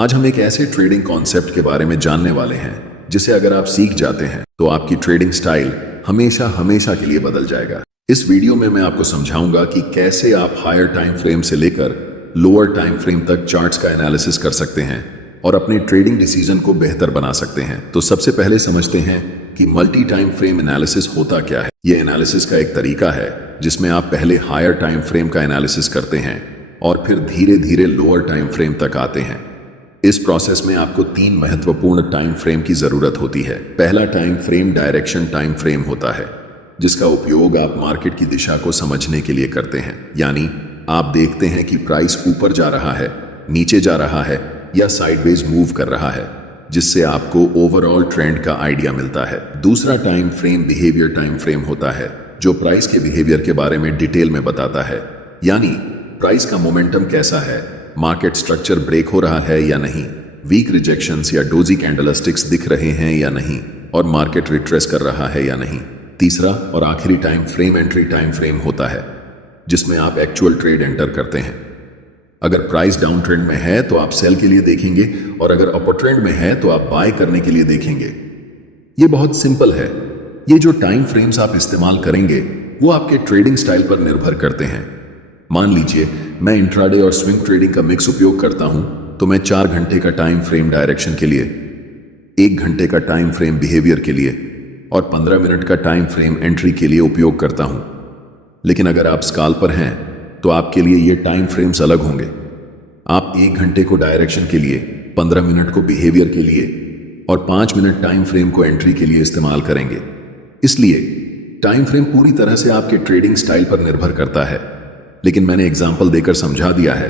आज हम एक ऐसे ट्रेडिंग कॉन्सेप्ट के बारे में जानने वाले हैं जिसे अगर आप सीख जाते हैं तो आपकी ट्रेडिंग स्टाइल हमेशा हमेशा के लिए बदल जाएगा। इस वीडियो में मैं आपको समझाऊंगा कि कैसे आप हायर टाइम फ्रेम से लेकर लोअर टाइम फ्रेम तक चार्ट्स का एनालिसिस कर सकते हैं और अपने ट्रेडिंग डिसीजन को बेहतर बना सकते हैं। तो सबसे पहले समझते हैं कि मल्टी टाइम फ्रेम एनालिसिस होता क्या है। यह एनालिसिस का एक तरीका है जिसमें आप पहले हायर टाइम फ्रेम का एनालिसिस करते हैं और फिर धीरे धीरे लोअर टाइम फ्रेम तक आते हैं। इस प्रोसेस में आपको 3 महत्वपूर्ण टाइम फ्रेम की जरूरत होती है। पहला time frame direction time frame होता है, जिसका उपयोग आप मार्केट की दिशा को समझने के लिए करते हैं। यानी आप देखते हैं कि प्राइस ऊपर जा रहा है, नीचे जा रहा है या साइडवेज मूव कर रहा है, जिससे आपको ओवरऑल ट्रेंड का आइडिया मिलता है। दूसरा time frame behaviour time frame होता है, जो प्राइस के बिहेवियर के बारे में डिटेल में बताता है। यानी प्राइस का मोमेंटम कैसा है, मार्केट स्ट्रक्चर ब्रेक हो रहा है या नहीं, वीक रिजेक्शंस या डोजी कैंडलस्टिक्स दिख रहे हैं या नहीं, और मार्केट रिट्रेस कर रहा है या नहीं। तीसरा और आखिरी time frame entry time frame होता है, जिसमें आप एक्चुअल ट्रेड एंटर करते हैं। अगर प्राइस डाउन ट्रेंड में है तो आप सेल के लिए देखेंगे और अगर अपर ट्रेंड में है तो आप बाय करने के लिए देखेंगे। ये बहुत सिंपल है। ये जो टाइम फ्रेम्स आप इस्तेमाल करेंगे वो आपके ट्रेडिंग स्टाइल पर निर्भर करते हैं। मान लीजिए मैं इंट्राडे और स्विंग ट्रेडिंग का मिक्स उपयोग करता हूं, तो मैं 4 घंटे का टाइम फ्रेम डायरेक्शन के लिए, 1 घंटे का टाइम फ्रेम बिहेवियर के लिए और 15 मिनट का टाइम फ्रेम एंट्री के लिए उपयोग करता हूं। लेकिन अगर आप स्काल्पर हैं तो आपके लिए ये टाइम फ्रेम्स अलग होंगे। आप 1 घंटे को डायरेक्शन के लिए, 15 मिनट को बिहेवियर के लिए और 5 मिनट टाइम फ्रेम को एंट्री के लिए इस्तेमाल करेंगे। इसलिए टाइम फ्रेम पूरी तरह से आपके ट्रेडिंग स्टाइल पर निर्भर करता है, लेकिन मैंने एग्जाम्पल देकर समझा दिया है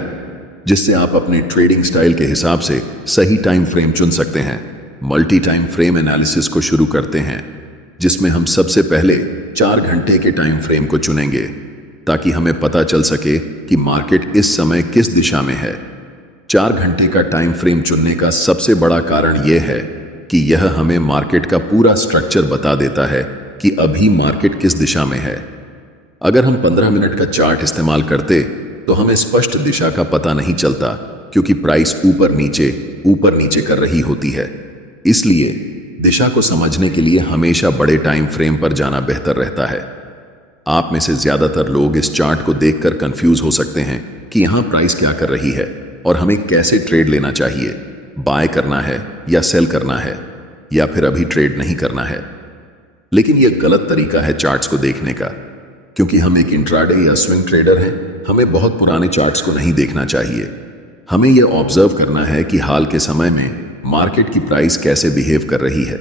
जिससे आप अपने ट्रेडिंग स्टाइल के हिसाब से सही टाइम फ्रेम चुन सकते हैं। मल्टी टाइम फ्रेम एनालिसिस को शुरू करते हैं, जिसमें हम सबसे पहले 4 घंटे के टाइम फ्रेम को चुनेंगे ताकि हमें पता चल सके कि मार्केट इस समय किस दिशा में है। 4 घंटे का टाइम फ्रेम चुनने का सबसे बड़ा कारण यह है कि यह हमें मार्केट का पूरा स्ट्रक्चर बता देता है कि अभी मार्केट किस दिशा में है। अगर हम 15 मिनट का चार्ट इस्तेमाल करते तो हमें स्पष्ट दिशा का पता नहीं चलता, क्योंकि प्राइस ऊपर नीचे कर रही होती है। इसलिए दिशा को समझने के लिए हमेशा बड़े टाइम फ्रेम पर जाना बेहतर रहता है। आप में से ज्यादातर लोग इस चार्ट को देखकर कंफ्यूज हो सकते हैं कि यहां प्राइस क्या कर रही है और हमें कैसे ट्रेड लेना चाहिए, बाय करना है या सेल करना है, या फिर अभी ट्रेड नहीं करना है। लेकिन यह गलत तरीका है चार्ट्स को देखने का, क्योंकि हम एक इंट्राडे या स्विंग ट्रेडर हैं। हमें बहुत पुराने चार्ट्स को नहीं देखना चाहिए। हमें यह ऑब्जर्व करना है कि हाल के समय में मार्केट की प्राइस कैसे बिहेव कर रही है।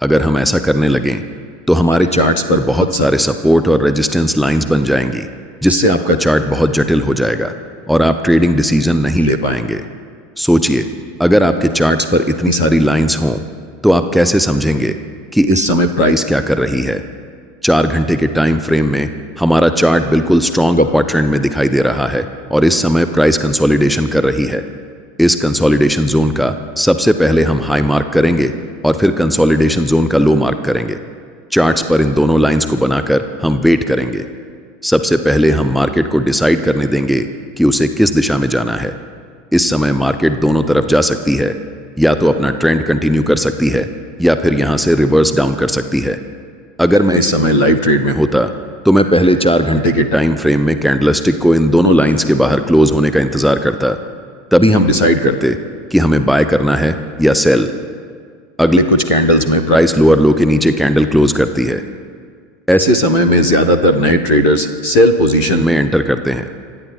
अगर हम ऐसा करने लगें तो हमारे चार्ट्स पर बहुत सारे सपोर्ट और रेजिस्टेंस लाइंस बन जाएंगी, जिससे आपका चार्ट बहुत जटिल हो जाएगा और आप ट्रेडिंग डिसीजन नहीं ले पाएंगे। सोचिए, अगर आपके चार्ट्स पर इतनी सारी लाइंस हों तो आप कैसे समझेंगे कि इस समय प्राइस क्या कर रही है। 4 घंटे के टाइम फ्रेम में हमारा चार्ट बिल्कुल स्ट्रॉन्ग अपर ट्रेंड में दिखाई दे रहा है और इस समय प्राइस कंसोलिडेशन कर रही है। इस कंसोलिडेशन जोन का सबसे पहले हम हाई मार्क करेंगे और फिर कंसोलिडेशन जोन का लो मार्क करेंगे। चार्ट्स पर इन दोनों लाइंस को बनाकर हम वेट करेंगे। सबसे पहले हम मार्केट को डिसाइड करने देंगे कि उसे किस दिशा में जाना है। इस समय मार्केट दोनों तरफ जा सकती है, या तो अपना ट्रेंड कंटिन्यू कर सकती है या फिर यहां से रिवर्स डाउन कर सकती है। अगर मैं इस समय लाइव ट्रेड में होता तो मैं पहले 4 घंटे के टाइम फ्रेम में कैंडलस्टिक को इन दोनों लाइंस के बाहर क्लोज होने का इंतजार करता। तभी हम डिसाइड करते कि हमें बाय करना है या सेल। अगले कुछ कैंडल्स में प्राइस लोअर लो के नीचे कैंडल क्लोज करती है। ऐसे समय में ज्यादातर नए ट्रेडर्स सेल पोजीशन में एंटर करते हैं।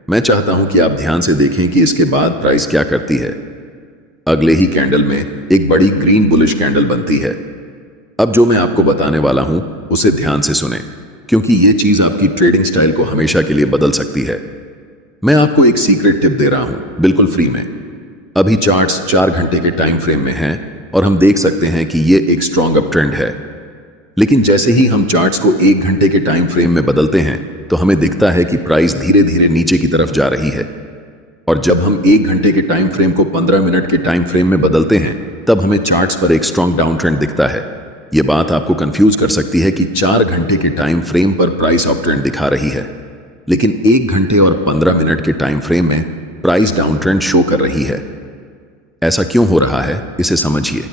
मैं चाहता हूं कि आप ध्यान से देखें कि इसके बाद प्राइस क्या करती है। अगले ही कैंडल में एक बड़ी ग्रीन बुलिश कैंडल बनती है। अब जो मैं आपको बताने वाला हूं उसे ध्यान से सुने, क्योंकि यह चीज आपकी ट्रेडिंग स्टाइल को हमेशा के लिए बदल सकती है। मैं आपको एक सीक्रेट टिप दे रहा हूं, बिल्कुल फ्री में। अभी चार्ट्स 4 घंटे के टाइम फ्रेम में हैं और हम देख सकते हैं कि यह एक स्ट्रॉन्ग अप ट्रेंड है। लेकिन जैसे ही हम चार्ट्स को 1 घंटे के टाइम फ्रेम में बदलते हैं तो हमें दिखता है कि प्राइस धीरे धीरे नीचे की तरफ जा रही है। और जब हम 1 घंटे के टाइम फ्रेम को 15 मिनट के टाइम फ्रेम में बदलते हैं तब हमें चार्ट्स पर एक स्ट्रॉन्ग डाउन ट्रेंड दिखता है। यह बात आपको कंफ्यूज कर सकती है कि 4 घंटे के टाइम फ्रेम पर प्राइस अप ट्रेंड दिखा रही है, लेकिन 1 घंटे और 15 मिनट के टाइम फ्रेम में प्राइस डाउन ट्रेंड शो कर रही है। ऐसा क्यों हो रहा है, इसे समझिए।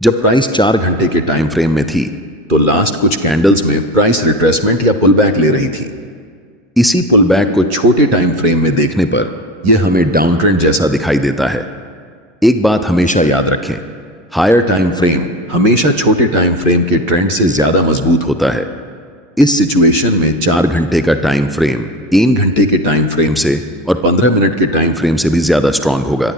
जब प्राइस 4 घंटे के टाइम फ्रेम में थी तो लास्ट कुछ कैंडल्स में प्राइस रिट्रेसमेंट या पुल बैक ले रही थी। इसी पुल बैक को छोटे टाइम फ्रेम में देखने पर यह हमें डाउन ट्रेंड जैसा दिखाई देता है। एक बात हमेशा याद रखें, हायर टाइम फ्रेम हमेशा छोटे टाइम फ्रेम के ट्रेंड से ज्यादा मजबूत होता है। इस सिचुएशन में 4 घंटे का टाइम फ्रेम 3 घंटे के टाइम फ्रेम से और 15 मिनट के टाइम फ्रेम से भी ज्यादा स्ट्रांग होगा,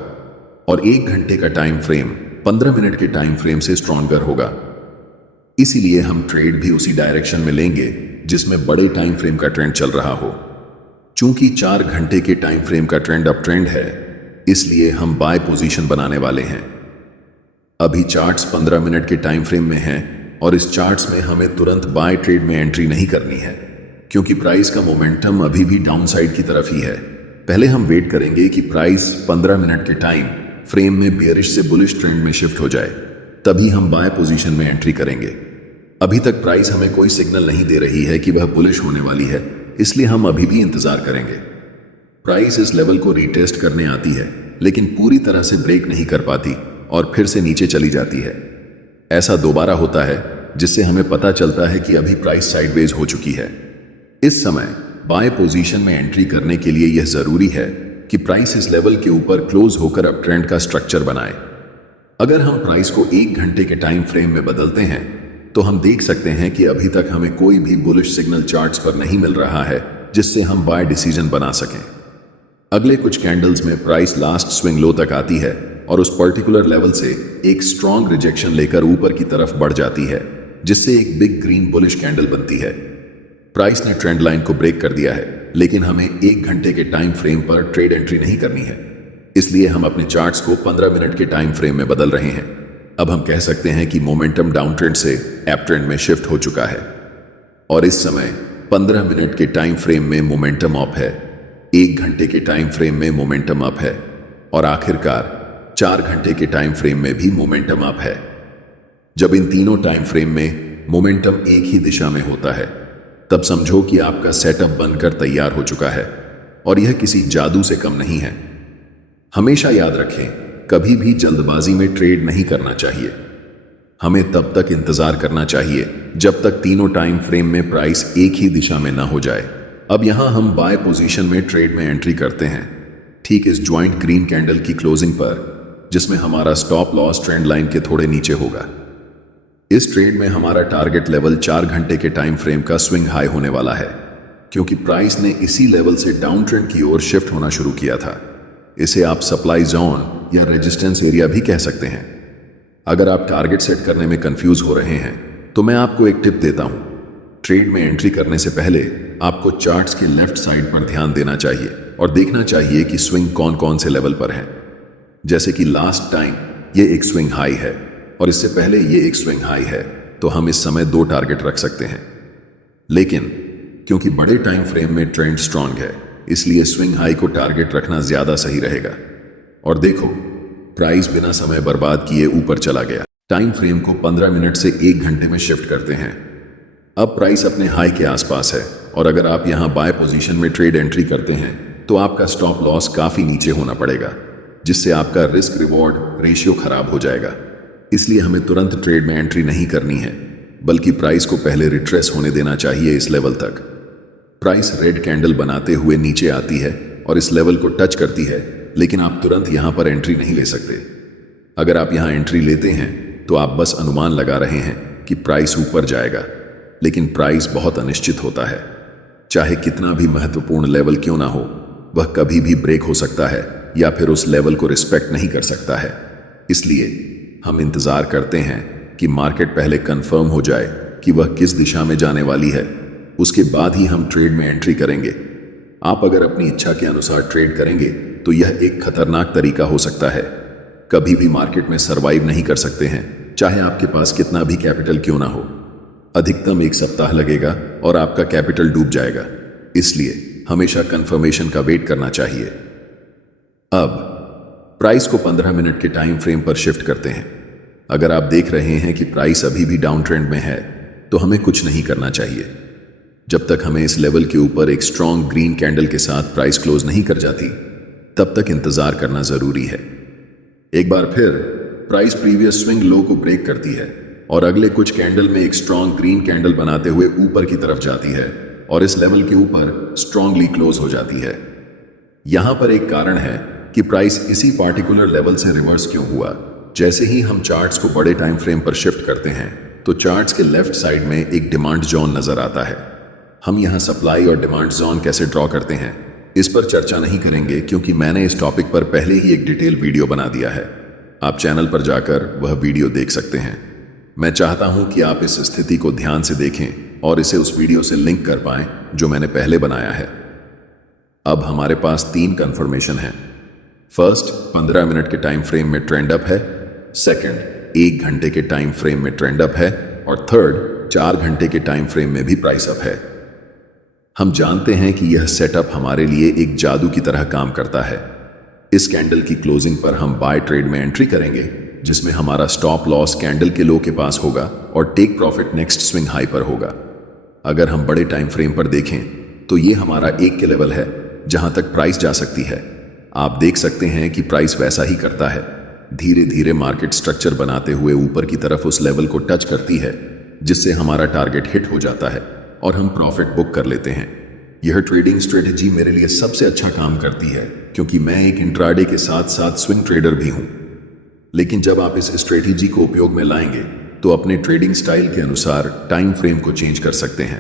और 1 घंटे का टाइम फ्रेम 15 मिनट के टाइम फ्रेम से स्ट्रांगर होगा। इसीलिए हम ट्रेड भी उसी डायरेक्शन में लेंगे जिसमें बड़े टाइम फ्रेम का ट्रेंड चल रहा हो। चूंकि 4 घंटे के टाइम फ्रेम का ट्रेंड अप ट्रेंड है, इसलिए हम बाय पोजीशन बनाने वाले हैं। अभी चार्ट्स 15 मिनट के टाइम फ्रेम में हैं और इस चार्ट्स में हमें तुरंत बाय ट्रेड में एंट्री नहीं करनी है, क्योंकि प्राइस का मोमेंटम अभी भी डाउन साइड की तरफ ही है। पहले हम वेट करेंगे कि प्राइस 15 मिनट के टाइम फ्रेम में बेयरिश से बुलिश ट्रेंड में शिफ्ट हो जाए, तभी हम बाय पोजीशन में एंट्री करेंगे। अभी तक प्राइस हमें कोई सिग्नल नहीं दे रही है कि वह बुलिश होने वाली है, इसलिए हम अभी भी इंतजार करेंगे। प्राइस इस लेवल को रीटेस्ट करने आती है, लेकिन पूरी तरह से ब्रेक नहीं कर पाती और फिर से नीचे चली जाती है। ऐसा दोबारा होता है, जिससे हमें पता चलता है कि अभी प्राइस साइडवेज हो चुकी है। इस समय बाय पोजीशन में एंट्री करने के लिए यह जरूरी है कि प्राइस इस लेवल के ऊपर क्लोज होकर अप ट्रेंड का स्ट्रक्चर बनाए। अगर हम प्राइस को 1 घंटे के टाइम फ्रेम में बदलते हैं तो हम देख सकते हैं कि अभी तक हमें कोई भी बुलिश सिग्नल चार्ट्स पर नहीं मिल रहा है जिससे हम बाय डिसीजन बना सकें। अगले कुछ कैंडल्स में प्राइस लास्ट स्विंग लो तक आती है और उस पर्टिकुलर लेवल से एक स्ट्रॉन्ग रिजेक्शन लेकर ऊपर की तरफ बढ़ जाती है, जिससे एक बिग ग्रीन बुलिश कैंडल बनती है। प्राइस ने ट्रेंड लाइन को ब्रेक कर दिया है, लेकिन हमें 1 घंटे के टाइम फ्रेम पर ट्रेड एंट्री नहीं करनी है, इसलिए हम अपने चार्ट्स को 15 मिनट के टाइम फ्रेम में बदल रहे हैं। अब हम कह सकते हैं कि मोमेंटम डाउन ट्रेंड से अप ट्रेंड में शिफ्ट हो चुका है और इस समय 15 मिनट के टाइम फ्रेम में मोमेंटम अप है, 1 घंटे के टाइम फ्रेम में मोमेंटम अप है और आखिरकार 4 घंटे के टाइम फ्रेम में भी मोमेंटम अप है। जब इन तीनों टाइम फ्रेम में मोमेंटम एक ही दिशा में होता है, तब समझो कि आपका सेटअप बनकर तैयार हो चुका है और यह किसी जादू से कम नहीं है। हमेशा याद रखें, कभी भी जल्दबाजी में ट्रेड नहीं करना चाहिए। हमें तब तक इंतजार करना चाहिए जब तक तीनों टाइम फ्रेम में प्राइस एक ही दिशा में ना हो जाए। अब यहां हम बाय पोजीशन में ट्रेड में एंट्री करते हैं, ठीक इस ज्वाइंट ग्रीन कैंडल की क्लोजिंग पर, जिसमें हमारा स्टॉप लॉस ट्रेंड लाइन के थोड़े नीचे होगा। इस ट्रेड में हमारा टारगेट लेवल 4 घंटे के टाइम फ्रेम का स्विंग हाई होने वाला है, क्योंकि प्राइस ने इसी लेवल से डाउन ट्रेंड की ओर शिफ्ट होना शुरू किया था। इसे आप सप्लाई जोन या रेजिस्टेंस एरिया भी कह सकते हैं। अगर आप टारगेट सेट करने में कंफ्यूज हो रहे हैं तो मैं आपको एक टिप देता हूं। ट्रेड में एंट्री करने से पहले आपको चार्ट्स के लेफ्ट साइड पर ध्यान देना चाहिए और देखना चाहिए कि स्विंग कौन कौन से लेवल पर है। जैसे कि लास्ट टाइम ये एक स्विंग हाई है और इससे पहले ये एक स्विंग हाई है, तो हम इस समय 2 टारगेट रख सकते हैं। लेकिन क्योंकि बड़े टाइम फ्रेम में ट्रेंड स्ट्रांग है, इसलिए स्विंग हाई को टारगेट रखना ज्यादा सही रहेगा। और देखो, प्राइस बिना समय बर्बाद किए ऊपर चला गया। टाइम फ्रेम को 15 मिनट से 1 घंटे में शिफ्ट करते हैं। अब प्राइस अपने हाई के आसपास है और अगर आप यहां बाय पोजीशन में ट्रेड एंट्री करते हैं तो आपका स्टॉप लॉस काफी नीचे होना पड़ेगा, जिससे आपका रिस्क रिवॉर्ड रेशियो खराब हो जाएगा। इसलिए हमें तुरंत ट्रेड में एंट्री नहीं करनी है, बल्कि प्राइस को पहले रिट्रेस होने देना चाहिए इस लेवल तक। प्राइस रेड कैंडल बनाते हुए नीचे आती है और इस लेवल को टच करती है, लेकिन आप तुरंत यहां पर एंट्री नहीं ले सकते। अगर आप यहां एंट्री लेते हैं तो आप बस अनुमान लगा रहे हैं कि प्राइस ऊपर जाएगा, लेकिन प्राइस बहुत अनिश्चित होता है। चाहे कितना भी महत्वपूर्ण लेवल क्यों ना हो, वह कभी भी ब्रेक हो सकता है या फिर उस लेवल को रिस्पेक्ट नहीं कर सकता है। इसलिए हम इंतजार करते हैं कि मार्केट पहले कंफर्म हो जाए कि वह किस दिशा में जाने वाली है, उसके बाद ही हम ट्रेड में एंट्री करेंगे। आप अगर अपनी इच्छा के अनुसार ट्रेड करेंगे तो यह एक खतरनाक तरीका हो सकता है। कभी भी मार्केट में सरवाइव नहीं कर सकते हैं, चाहे आपके पास कितना भी कैपिटल क्यों ना हो। अधिकतम 1 सप्ताह लगेगा और आपका कैपिटल डूब जाएगा। इसलिए हमेशा कंफर्मेशन का वेट करना चाहिए। अब प्राइस को 15 मिनट के टाइम फ्रेम पर शिफ्ट करते हैं। अगर आप देख रहे हैं कि प्राइस अभी भी डाउन ट्रेंड में है, तो हमें कुछ नहीं करना चाहिए। जब तक हमें इस लेवल के ऊपर एक स्ट्रॉन्ग ग्रीन कैंडल के साथ प्राइस क्लोज नहीं कर जाती, तब तक इंतजार करना जरूरी है। एक बार फिर प्राइस प्रीवियस स्विंग लो को ब्रेक करती है और अगले कुछ कैंडल में एक स्ट्रॉन्ग ग्रीन कैंडल बनाते हुए ऊपर की तरफ जाती है और इस लेवल के ऊपर स्ट्रांगली क्लोज हो जाती है। यहां पर एक कारण है कि प्राइस इसी पार्टिकुलर लेवल से रिवर्स क्यों हुआ। जैसे ही हम चार्ट्स को बड़े टाइम फ्रेम पर शिफ्ट करते हैं तो चार्ट्स के लेफ्ट साइड में एक डिमांड जोन नजर आता है। हम यहां सप्लाई और डिमांड जोन कैसे ड्रॉ करते हैं इस पर चर्चा नहीं करेंगे क्योंकि मैंने इस टॉपिक पर पहले ही एक डिटेल वीडियो बना दिया है। आप चैनल पर जाकर वह वीडियो देख सकते हैं। मैं चाहता हूं कि आप इस स्थिति को ध्यान से देखें और इसे उस वीडियो से लिंक कर पाएं जो मैंने पहले बनाया है। अब हमारे पास 3 कंफर्मेशन हैं। फर्स्ट, 15 मिनट के टाइम फ्रेम में ट्रेंड अप है। सेकंड, 1 घंटे के टाइम फ्रेम में ट्रेंड अप है। और थर्ड, 4 घंटे के टाइम फ्रेम में भी प्राइस अप है। हम जानते हैं कि यह सेटअप हमारे लिए एक जादू की तरह काम करता है। इस कैंडल की क्लोजिंग पर हम बाय ट्रेड में एंट्री करेंगे जिसमें हमारा स्टॉप लॉस कैंडल के लो के पास होगा और take profit next swing high पर होगा। अगर हम बड़े टाइम फ्रेम पर देखें तो ये हमारा 1 के लेवल है जहां तक प्राइस जा सकती है। आप देख सकते हैं कि प्राइस वैसा ही करता है, धीरे धीरे मार्केट स्ट्रक्चर बनाते हुए ऊपर की तरफ उस लेवल को टच करती है जिससे हमारा टारगेट हिट हो जाता है और हम प्रॉफिट बुक कर लेते हैं। यह ट्रेडिंग स्ट्रेटेजी मेरे लिए सबसे अच्छा काम करती है क्योंकि मैं एक इंट्राडे के साथ साथ स्विंग ट्रेडर भी हूं। लेकिन जब आप इस स्ट्रेटेजी को उपयोग में लाएंगे तो अपने ट्रेडिंग स्टाइल के अनुसार टाइम फ्रेम को चेंज कर सकते हैं।